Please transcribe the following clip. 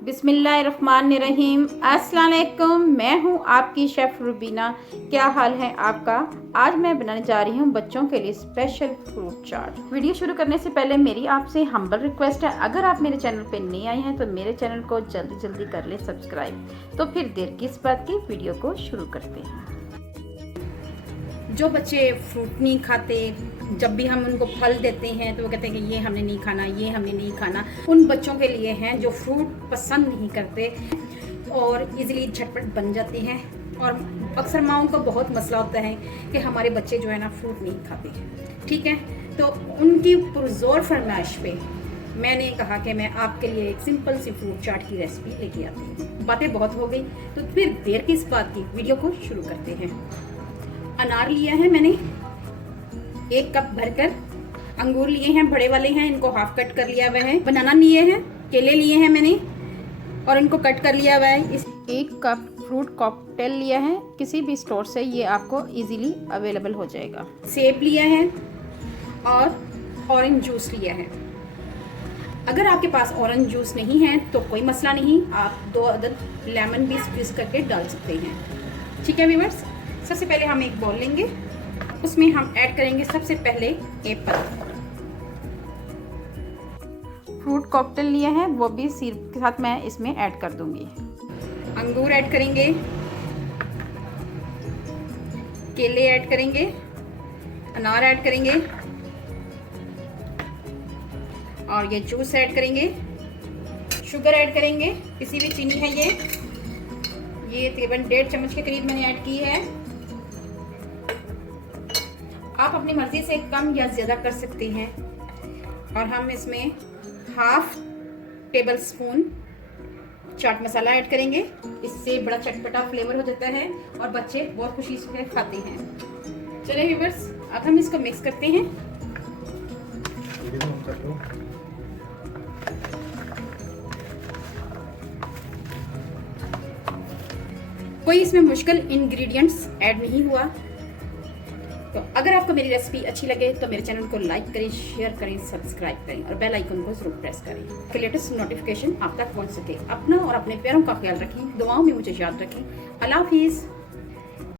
बिस्मिल्लाहिर्रहमानिर्रहीम। अस्सलाम वालेकुम। मैं हूं आपकी शेफ़ रुबीना। क्या हाल है आपका? आज मैं बनाने जा रही हूं बच्चों के लिए स्पेशल फ्रूट चाट। वीडियो शुरू करने से पहले मेरी आपसे हम्बल रिक्वेस्ट है, अगर आप मेरे चैनल पे नए आए हैं तो मेरे चैनल को जल्दी कर लें सब्सक्राइब। तो फिर देर किस बात की, वीडियो को शुरू करते हैं। जो बच्चे फ्रूट नहीं खाते, जब भी हम उनको फल देते हैं तो वो कहते हैं कि ये हमने नहीं खाना, ये हमने नहीं खाना। उन बच्चों के लिए हैं जो फ्रूट पसंद नहीं करते और इजीली झटपट बन जाते हैं। और अक्सर माओं का बहुत मसला होता है कि हमारे बच्चे जो है ना फ्रूट नहीं खाते, ठीक है। तो उनकी पुरजोर फरमाइश पे मैंने कहा कि मैं आपके लिए एक सिंपल सी फ्रूट चाट की रेसिपी लेके आती हूँ। बातें बहुत हो गई तो फिर देर किस बात की, वीडियो को शुरू करते हैं। अनार लिया है मैंने 1 कप भरकर। अंगूर लिए हैं, बड़े वाले हैं, इनको हाफ कट कर लिया हुआ है। बनाना लिए हैं, केले लिए हैं मैंने और इनको कट कर लिया हुआ है। इस 1 कप फ्रूट कॉकटेल लिया है, किसी भी स्टोर से ये आपको इजीली अवेलेबल हो जाएगा। सेब लिया है और ऑरेंज जूस लिया है। अगर आपके पास ऑरेंज जूस नहीं है तो कोई मसला नहीं, आप 2 अदद लेमन भी स्क्वीज करके डाल सकते हैं, ठीक है व्यूअर्स। सबसे पहले हम एक बाउल लेंगे, उसमें हम ऐड करेंगे सबसे पहले एप्पल। फ्रूट कॉकटेल लिया है, वो भी सिरप के साथ मैं इसमें ऐड कर दूंगी। अंगूर ऐड करेंगे, केले ऐड करेंगे, अनार ऐड करेंगे और ये जूस ऐड करेंगे। शुगर ऐड करेंगे, किसी भी चीनी है ये तकरीबन 1.5 चम्मच के करीब मैंने ऐड की है। आप अपनी मर्जी से कम या ज्यादा कर सकते हैं। और हम इसमें half table spoon chaat masala add करेंगे, इससे बड़ा चटपटा फ्लेवर हो जाता है और बच्चे बहुत खुशी से खाते हैं। चलिए व्यूअर्स, अब हम इसको मिक्स करते हैं। कोई इसमें मुश्किल इंग्रेडिएंट्स ऐड नहीं हुआ। तो अगर आपको मेरी रेसिपी अच्छी लगे तो मेरे चैनल को लाइक करें, शेयर करें, सब्सक्राइब करें और बेल आइकन को जरूर प्रेस करें कि लेटेस्ट नोटिफिकेशन आप तक पहुंच सके। अपना और अपने प्यारों का ख्याल रखें, दुआओं में मुझे याद रखें। अल्लाह हाफिज़।